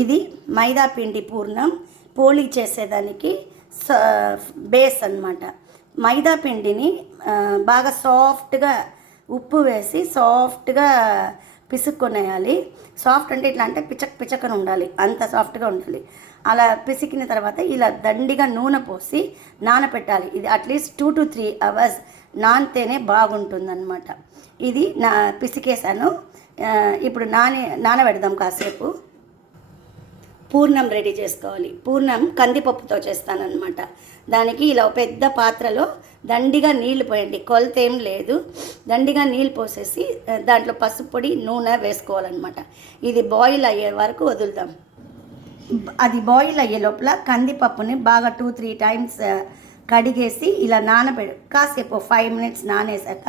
ఇది మైదా పిండి పూర్ణం పోళీ చేసేదానికి బేస్ అన్నమాట. మైదా పిండిని బాగా సాఫ్ట్గా ఉప్పు వేసి సాఫ్ట్గా పిసుక్కొనేయాలి. సాఫ్ట్ అంటే ఇట్లా అంటే పిచకని ఉండాలి, అంత సాఫ్ట్గా ఉండాలి. అలా పిసికిన తర్వాత ఇలా దండిగా నూనె పోసి నానపెట్టాలి. ఇది అట్లీస్ట్ 2 to 3 hours నానితేనే బాగుంటుందన్నమాట. ఇది పిసికేసాను. ఇప్పుడు నానబెడదాం కాసేపు. పూర్ణం రెడీ చేసుకోవాలి. పూర్ణం కందిపప్పుతో చేస్తానన్నమాట. దానికి ఇలా పెద్ద పాత్రలో దండిగా నీళ్లు పోయండి, కొలత ఏం లేదు. దండిగా నీళ్ళు పోసేసి దాంట్లో పసుపు పొడి నూనె వేసుకోవాలన్నమాట. ఇది బాయిల్ అయ్యే వరకు వదులుదాం. అది బాయిల్ అయ్యే లోపల కందిపప్పుని బాగా 2-3 times కడిగేసి ఇలా కాసేపు 5 minutes నానేసాక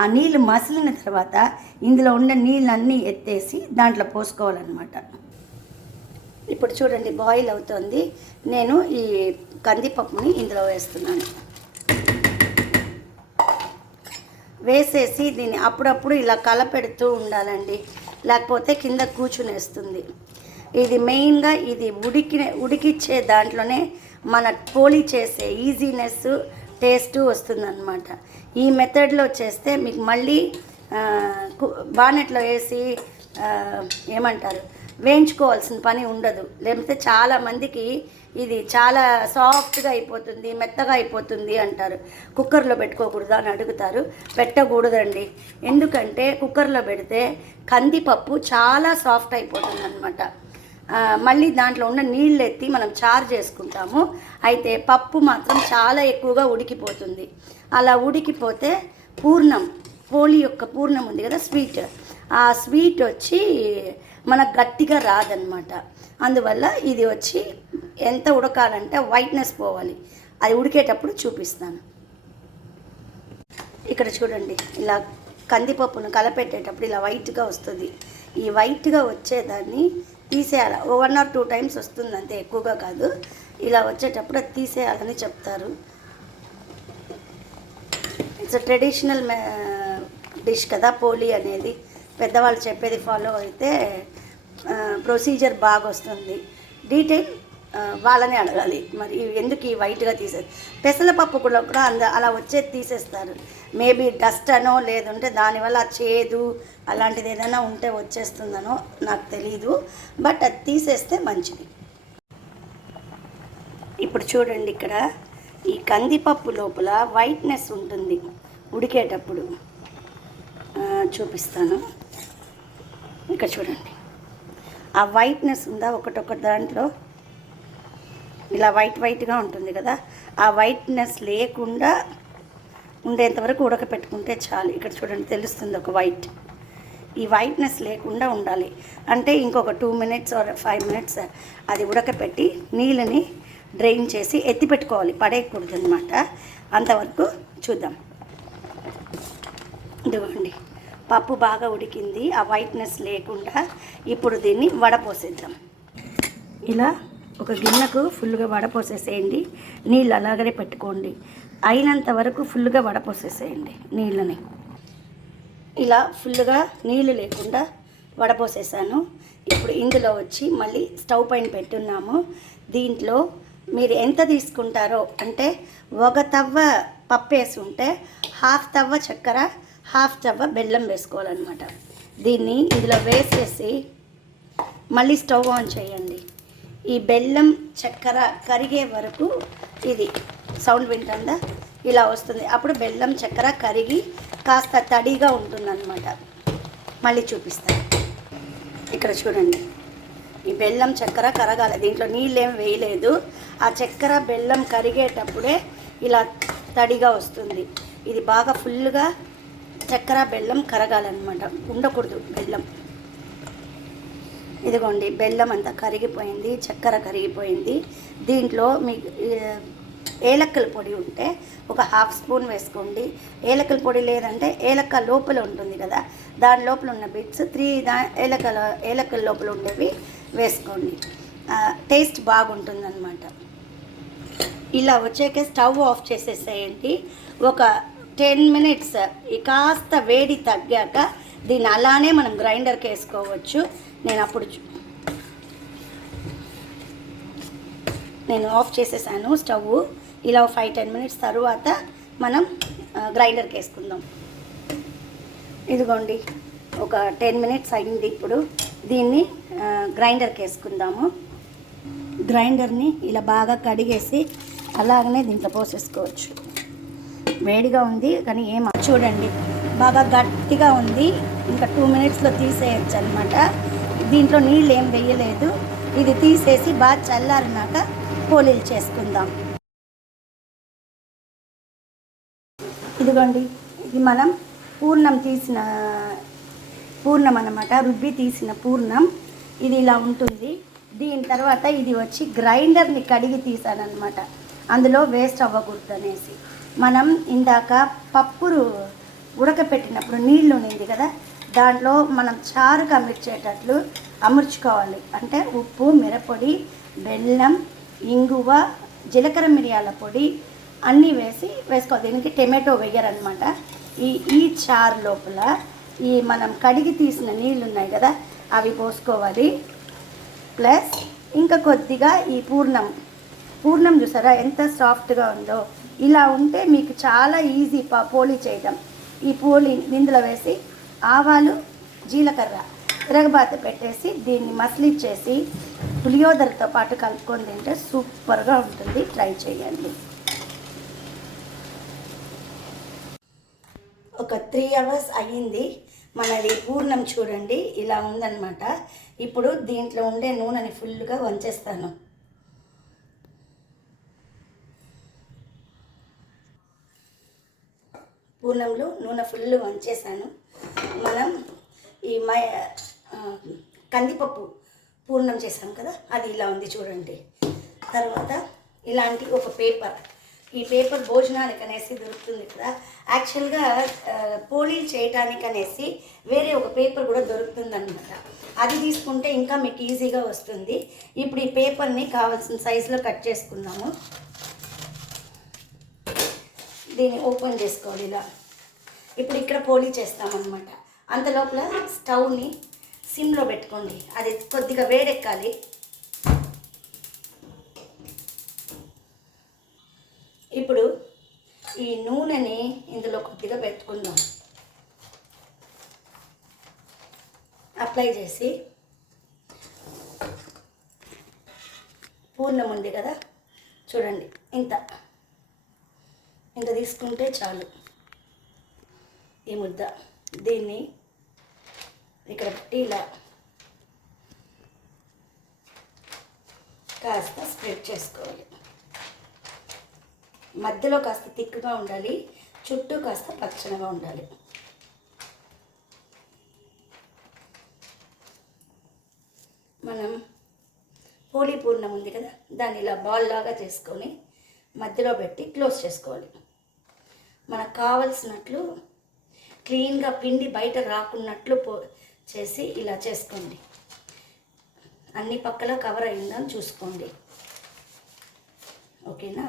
ఆ నీళ్ళు మసిలిన తర్వాత ఇందులో ఉన్న నీళ్ళన్నీ ఎత్తేసి దాంట్లో పోసుకోవాలన్నమాట. ఇప్పుడు చూడండి బాయిల్ అవుతుంది. నేను ఈ కందిపప్పుని ఇందులో వేస్తున్నాను. వేసేసి దీన్ని అప్పుడప్పుడు ఇలా కలపెడుతూ ఉండాలండి, లేకపోతే కింద కూర్చునేస్తుంది. ఇది మెయిన్గా ఇది ఉడికిచ్చే దాంట్లోనే మన పోళీ చేసే ఈజీనెస్ టేస్ట్ వస్తుందన్నమాట. ఈ మెథడ్లో చేస్తే మీకు మళ్ళీ బానెట్లో వేసి ఏమంటారు వేయించుకోవాల్సిన పని ఉండదు. లేకపోతే చాలామందికి ఇది చాలా సాఫ్ట్గా అయిపోతుంది, మెత్తగా అయిపోతుంది అంటారు. కుక్కర్లో పెట్టుకోకూడదు అని అడుగుతారు. పెట్టకూడదండి. ఎందుకంటే కుక్కర్లో పెడితే కందిపప్పు చాలా సాఫ్ట్ అయిపోతుంది అనమాట. మళ్ళీ దాంట్లో ఉన్న నీళ్ళు ఎత్తి మనం చారు చేసుకుంటాము. అయితే పప్పు మాత్రం చాలా ఎక్కువగా ఉడికిపోతుంది. అలా ఉడికిపోతే పోళీ యొక్క పూర్ణం ఉంది కదా, ఆ స్వీట్ వచ్చి మనకు గట్టిగా రాదనమాట. అందువల్ల ఇది వచ్చి ఎంత ఉడకాలంటే వైట్నెస్ పోవాలి. అది ఉడికేటప్పుడు చూపిస్తాను. ఇక్కడ చూడండి, ఇలా కందిపప్పును కలపెట్టేటప్పుడు ఇలా వైట్గా వస్తుంది. ఈ వైట్గా వచ్చేదాన్ని తీసేయాలి. 1 or 2 times వస్తుంది అంతే, ఎక్కువగా కాదు. ఇలా వచ్చేటప్పుడు అది తీసేయాలని చెప్తారు. ఇట్స్ ట్రెడిషనల్ డిష్ కదా పోళీ అనేది. పెద్దవాళ్ళు చెప్పేది ఫాలో అయితే ప్రొసీజర్ బాగా వస్తుంది. డీటెయిల్ వాళ్ళనే అడగాలి. మరి ఎందుకు ఈ వైట్గా తీసేది, పెసరపప్పు కూడా అలా వచ్చేది తీసేస్తారు. మేబీ డస్ట్ అనో లేదంటే దానివల్ల చేదు అలాంటిది ఏదైనా ఉంటే వచ్చేస్తుందనో నాకు తెలీదు. బట్ అది తీసేస్తే మంచిది. ఇప్పుడు చూడండి, ఇక్కడ ఈ కందిపప్పు లోపల వైట్నెస్ ఉంటుంది. ఉడికేటప్పుడు చూపిస్తాను. ఇక్కడ చూడండి, ఆ వైట్నెస్ ఉందా, ఒకటొక దాంట్లో ఇలా వైట్గా ఉంటుంది కదా. ఆ వైట్నెస్ లేకుండా ఉండేంతవరకు ఉడకపెట్టుకుంటే చాలు. ఇక్కడ చూడండి తెలుస్తుంది ఒక వైట్. ఈ వైట్నెస్ లేకుండా ఉండాలి అంటే ఇంకొక 2 minutes or 5 minutes అది ఉడకపెట్టి నీళ్ళని డ్రైన్ చేసి ఎత్తి పెట్టుకోవాలి, పడేయకూడదు అనమాట. అంతవరకు చూద్దాం. ఇదిగోండి, పప్పు బాగా ఉడికింది, ఆ వైట్నెస్ లేకుండా. ఇప్పుడు దీన్ని వడపోసేద్దాం. ఇలా ఒక గిన్నెకు ఫుల్గా వడపోసేసేయండి. నీళ్ళు అలాగనే పెట్టుకోండి. అయినంత వరకు ఫుల్గా వడపోసేసేయండి నీళ్ళని. ఇలా ఫుల్గా నీళ్ళు లేకుండా వడపోసేసాను. ఇప్పుడు ఇందులో వచ్చి మళ్ళీ స్టవ్ పైన పెట్టున్నాము. దీంట్లో మీరు ఎంత తీసుకుంటారో అంటే 1 తవ్వ పప్పు వేసి ఉంటే 1/2 తవ్వ చక్కెర 1/2 తవ్వ బెల్లం వేసుకోవాలన్నమాట. దీన్ని ఇందులో వేసేసి మళ్ళీ స్టవ్ ఆన్ చేయండి. ఈ బెల్లం చక్కెర కరిగే వరకు ఇది సౌండ్ వింటుందా, ఇలా వస్తుంది. అప్పుడు బెల్లం చక్కెర కరిగి కాస్త తడిగా ఉంటుందన్నమాట. మళ్ళీ చూపిస్తాను. ఇక్కడ చూడండి, ఈ బెల్లం చక్కెర కరగాలి. దీంట్లో నీళ్ళేం వేయలేదు. ఆ చక్కెర బెల్లం కరిగేటప్పుడే ఇలా తడిగా వస్తుంది. ఇది బాగా ఫుల్గా చక్కెర బెల్లం కరగాలన్నమాట, ఉండకూడదు బెల్లం. ఇదిగోండి, బెల్లం అంతా కరిగిపోయింది, చక్కెర కరిగిపోయింది. దీంట్లో మీకు ఏలక్కల పొడి ఉంటే ఒక 1/2 స్పూన్ వేసుకోండి. ఏలక్కల పొడి లేదంటే ఏలక్క లోపల ఉంటుంది కదా, దాని లోపల ఉన్న బిట్స్ 3 ఏలక్కల లోపల ఉండేవి వేసుకోండి. టేస్ట్ బాగుంటుందన్నమాట. ఇలా వచ్చాక స్టవ్ ఆఫ్ చేసేసేయండి. ఒక 10 minutes ఈ కాస్త వేడి తగ్గాక దీన్ని అలానే మనం గ్రైండర్కి వేసుకోవచ్చు. నేను అప్పుడు నేను ఆఫ్ చేసేసాను స్టవ్. ఇలా 5-10 మినిట్స్ తర్వాత మనం గ్రైండర్కి వేసుకుందాం. ఇదిగోండి ఒక 10 మినిట్స్ అయింది. ఇప్పుడు దీన్ని గ్రైండర్కి వేసుకుందాము. గ్రైండర్ని ఇలా బాగా కడిగేసి అలాగనే దీంట్లో పోసేసుకోవచ్చు. వేడిగా ఉంది కానీ చూడండి బాగా గట్టిగా ఉంది. ఇంకా 2 మినిట్స్లో తీసేయచ్చు అనమాట. దీంట్లో నీళ్ళు ఏం వేయలేదు. ఇది తీసేసి బాగా చల్లారినాక పోలీలు చేసుకుందాం. ఇదిగోండి ఇది మనం పూర్ణం అన్నమాట, రుబ్బి తీసిన పూర్ణం. ఇది ఇలా ఉంటుంది. దీని తర్వాత ఇది వచ్చి గ్రైండర్ని కడిగి తీసానమాట, అందులో వేస్ట్ అవ్వకూడదు అనేసి. మనం ఇందాక పప్పురు ఉడకపెట్టినప్పుడు నీళ్ళు ఉన్నింది కదా, దాంట్లో మనం చారుగా అమర్చేటట్లు అమర్చుకోవాలి. అంటే ఉప్పు, మిరపొడి, బెల్లం, ఇంగువ, జీలకర్ర మిరియాల పొడి అన్నీ వేసుకోవాలి. దీనికి టమాటో వేయరనమాట. ఈ చారు లోపల ఈ మనం కడిగి తీసిన నీళ్ళు ఉన్నాయి కదా అవి పోసుకోవాలి. ప్లస్ ఇంకా కొద్దిగా ఈ పూర్ణం చూసారా ఎంత సాఫ్ట్గా ఉందో. ఇలా ఉంటే మీకు చాలా ఈజీ పోలీ చేయడం. ఈ పోలీ ఇందులో వేసి ఆవాలు, జీలకర్ర తిరగబాత పెట్టేసి దీన్ని మసిలిచ్చేసి పులియోదరతో పాటు కలుపుకొని తింటే సూపర్గా ఉంటుంది. ట్రై చేయండి. ఒక 3 అవర్స్ అయ్యింది. మనది పూర్ణం చూడండి ఇలా ఉందన్నమాట. ఇప్పుడు దీంట్లో ఉండే నూనెని ఫుల్గా వంచేస్తాను. పూర్ణంలో నూనె ఫుల్ వంచేసాను. మనం ఈ కందిపప్పు పూర్ణం చేసాం కదా అది ఇలా ఉంది చూడండి. తర్వాత ఇలాంటి ఒక పేపర్, ఈ పేపర్ భోజనానికి అనేసి దొరుకుతుంది కదా. యాక్చువల్గా పోలీలు చేయటానికి అనేసి వేరే ఒక పేపర్ కూడా దొరుకుతుంది అనమాట. అది తీసుకుంటే ఇంకా మీకు ఈజీగా వస్తుంది. ఇప్పుడు ఈ పేపర్ని కావాల్సిన సైజులో కట్ చేసుకుందాము. దీన్ని ఓపెన్ చేసుకోవాలి ఇలా. ఇప్పుడు ఇక్కడ పోలీ చేస్తామన్నమాట. అంతలోపల స్టవ్ని సిమ్లో పెట్టుకోండి. అది కొద్దిగా వేడెక్కాలి. ఇప్పుడు ఈ నూనెని ఇందులో కొద్దిగా పెట్టుకుందాం. అప్లై చేసి పూర్ణం ఉంది కదా చూడండి, ఇంత తీసుకుంటే చాలు. ఈ ముద్ద దీన్ని ఇక్కడ పెట్టి ఇలా కాస్త స్ప్రెడ్ చేసుకోవాలి. మధ్యలో కాస్త తిక్కుగా ఉండాలి, చుట్టూ కాస్త పచ్చనగా ఉండాలి. మనం పోలీ పూర్ణం ఉంది కదా దాన్ని ఇలా బాల్ లాగా చేసుకొని మధ్యలో పెట్టి క్లోజ్ చేసుకోవాలి. మనకు కావలసినట్లు క్లీన్గా పిండి బయట రాకున్నట్లు చేసి ఇలా చేసుకోండి. అన్ని పక్కల కవర్ అయిందని చూసుకోండి. ఓకేనా?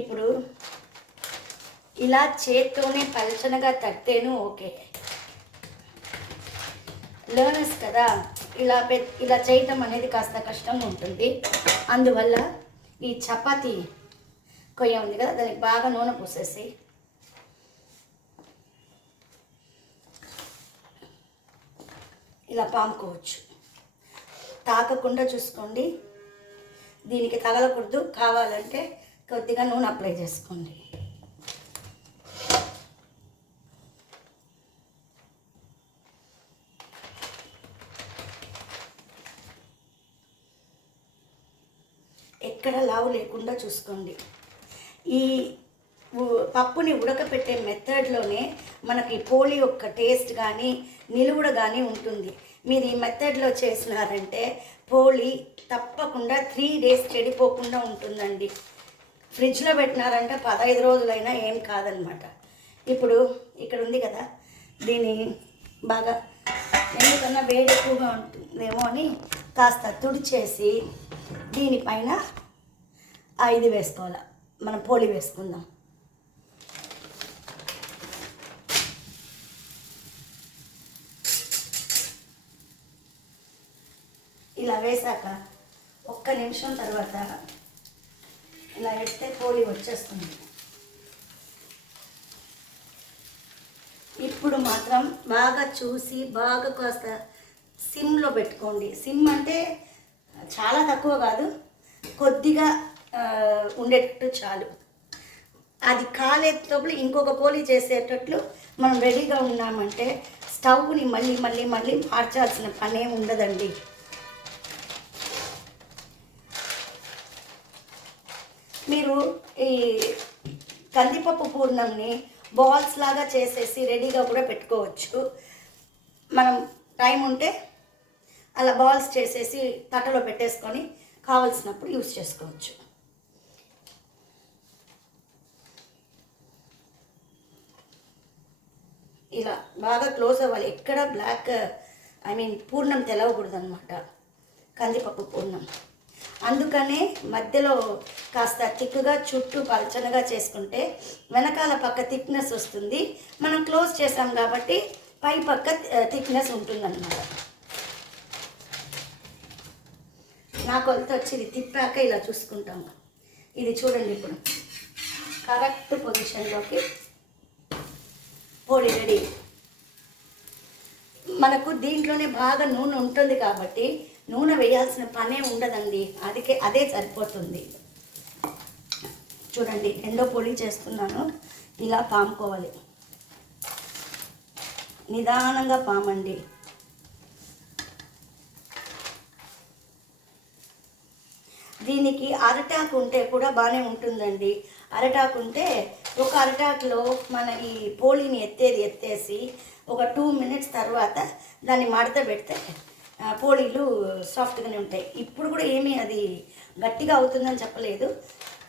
ఇప్పుడు ఇలా చేత్తోనే పలచనగా తట్టేను ఓకే. లర్నర్స్ కదా, ఇలా చేయటం అనేది కాస్త కష్టంగా ఉంటుంది. అందువల్ల ఈ చపాతీ కొయ్య ఉంది కదా దానికి బాగా నూనె పోసేసి ఇలా పాముకోవచ్చు. తాకకుండా చూసుకోండి, దీనికి తగలకూడదు. కావాలంటే కొద్దిగా నూనె అప్లై చేసుకోండి. ఎక్కడ లావు లేకుండా చూసుకోండి. ఈ పప్పుని ఉడకపెట్టే మెథడ్లోనే మనకి పోలీ యొక్క టేస్ట్ కానీ నిలువుడ కానీ ఉంటుంది. మీరు ఈ మెథడ్లో చేసినారంటే పోలీ తప్పకుండా 3 డేస్ చెడిపోకుండా ఉంటుందండి. ఫ్రిడ్జ్లో పెట్టినారంటే 15 రోజులైనా ఏం కాదనమాట. ఇప్పుడు ఇక్కడ ఉంది కదా దీన్ని బాగా ఎందుకన్నా వేడి ఎక్కువగా ఉంటుందేమో అని కాస్త తుడిచేసి దీనిపైన ఇది వేసుకోవాలి. మనం పోలీ వేసుకుందాం. ఇలా వేసాక ఒక్క ఒక్క నిమిషం తర్వాత ఇలా వేస్తే పోలి వచ్చేస్తుంది. ఇప్పుడు మాత్రం బాగా చూసి బాగా కాస్త సిమ్లో పెట్టుకోండి. సిమ్ అంటే చాలా తక్కువ కాదు, కొద్దిగా ఉండేటట్టు చాలు. అది కాలేటప్పుడు ఇంకొక పోలి చేసేటట్లు మనం రెడీగా ఉన్నామంటే స్టవ్ని మళ్ళీ మళ్ళీ మళ్ళీ మార్చాల్సిన పనే ఉండదండి. మీరు ఈ కందిపప్పు పూర్ణంని బాల్స్ లాగా చేసేసి రెడీగా కూడా పెట్టుకోవచ్చు. మనం టైం ఉంటే అలా బాల్స్ చేసేసి తట్టలో పెట్టేసుకొని కావలసినప్పుడు యూస్ చేసుకోవచ్చు. ఇలా బాగా క్లోజ్ అవ్వాలి, ఎక్కడ బ్లాక్ పూర్ణం తెలవకూడదు అనమాట కందిపప్పు పూర్ణం. అందుకనే మధ్యలో కాస్త థిక్గా చుట్టూ పలచనగా చేసుకుంటే వెనకాల పక్క థిక్నెస్ వస్తుంది. మనం క్లోజ్ చేసాం కాబట్టి పై పక్క థిక్నెస్ ఉంటుందన్నమాట. నా కొలత వచ్చి ఇది తిప్పాక ఇలా చూసుకుంటాము. ఇది చూడండి, ఇప్పుడు కరెక్ట్ పొజిషన్లోకి పోలి రెడీ. మనకు దీంట్లోనే బాగా నూనె ఉంటుంది కాబట్టి నూనె వేయాల్సిన పనే ఉండదండి, అదే సరిపోతుంది. చూడండి, రెండో పొడి చేస్తున్నాను. ఇలా పాముకోవాలి, నిదానంగా పామండి. దీనికి అరటాకు ఉంటే కూడా బాగానే ఉంటుందండి. అరటాకు ఉంటే ఒక అరటాకులో మన ఈ పోలిని ఎత్తేసి ఒక 2 minutes తర్వాత దాన్ని మడత పెడితే పోళీలు సాఫ్ట్గానే ఉంటాయి. ఇప్పుడు కూడా ఏమీ అది గట్టిగా అవుతుందని చెప్పలేదు.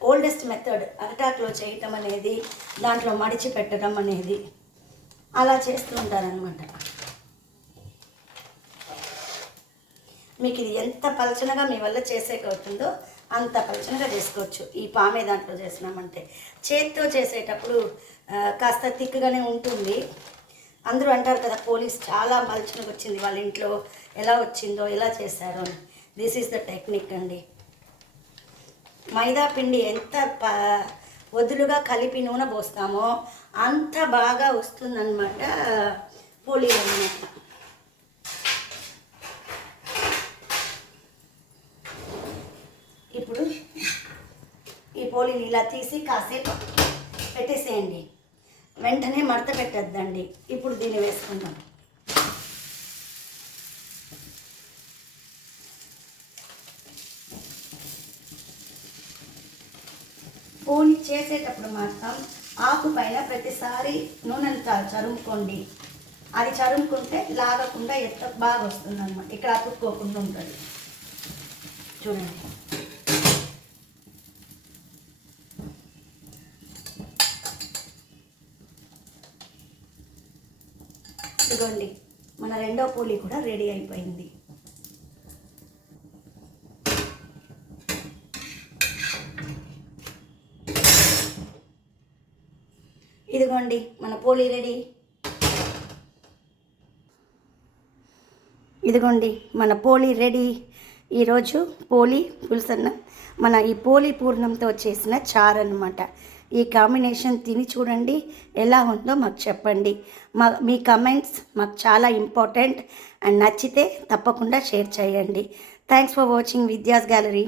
ఓల్డెస్ట్ మెథడ్ అరటాకులో చేయటం అనేది, దాంట్లో మడిచి పెట్టడం అనేది అలా చేస్తూ ఉంటారనమాట. మీకు ఇది ఎంత పలచనగా మీ వల్ల చేసేకవుతుందో అంత పలచనగా చేసుకోవచ్చు. ఈ పామే దాంట్లో చేసినామంటే చేతితో చేసేటప్పుడు కాస్త థిక్గానే ఉంటుంది. అందరూ అంటారు కదా, పోలీస్ చాలా పలచనగా వచ్చింది, వాళ్ళ ఇంట్లో ఎలా వచ్చిందో ఎలా చేశారో అని. దిస్ ఈజ్ ద టెక్నిక్ అండి. మైదా పిండి ఎంత వదులుగా కలిపి నూనె పోస్తామో అంత బాగా వస్తుందన్నమాట పోలీలు అన్నమాట. ఇప్పుడు ఈ పోలీని ఇలా తీసి కాసేపు పెట్టేసేయండి, వెంటనే మడత పెట్టద్దండి. ఇప్పుడు దీన్ని వేసుకుందాం. పోలి చేసేటప్పుడు మాత్రం ఆకు పైన ప్రతిసారి నూనెను చరుముకోండి. అది చరుముకుంటే లాగకుండా బాగా వస్తుంది అన్నమాట, ఇక్కడ అతుక్కోకుండా ఉంటుంది. చూడండి, ఇదిగోండి, మన రెండో పోలి కూడా రెడీ అయిపోయింది. ఇదిగోండి, మన పోలి రెడీ. ఇదిగోండి, మన పోలి రెడీ. ఈరోజు పోలి పులుసన్న మన ఈ పోలి పూర్ణంతో చేసిన చారు అన్నమాట. ఈ కాంబినేషన్ తిని చూడండి, ఎలా ఉందో మాకు చెప్పండి. మీ కమెంట్స్ మాకు చాలా ఇంపార్టెంట్. అండ్ నచ్చితే తప్పకుండా షేర్ చేయండి. Thanks for watching Vidya's gallery.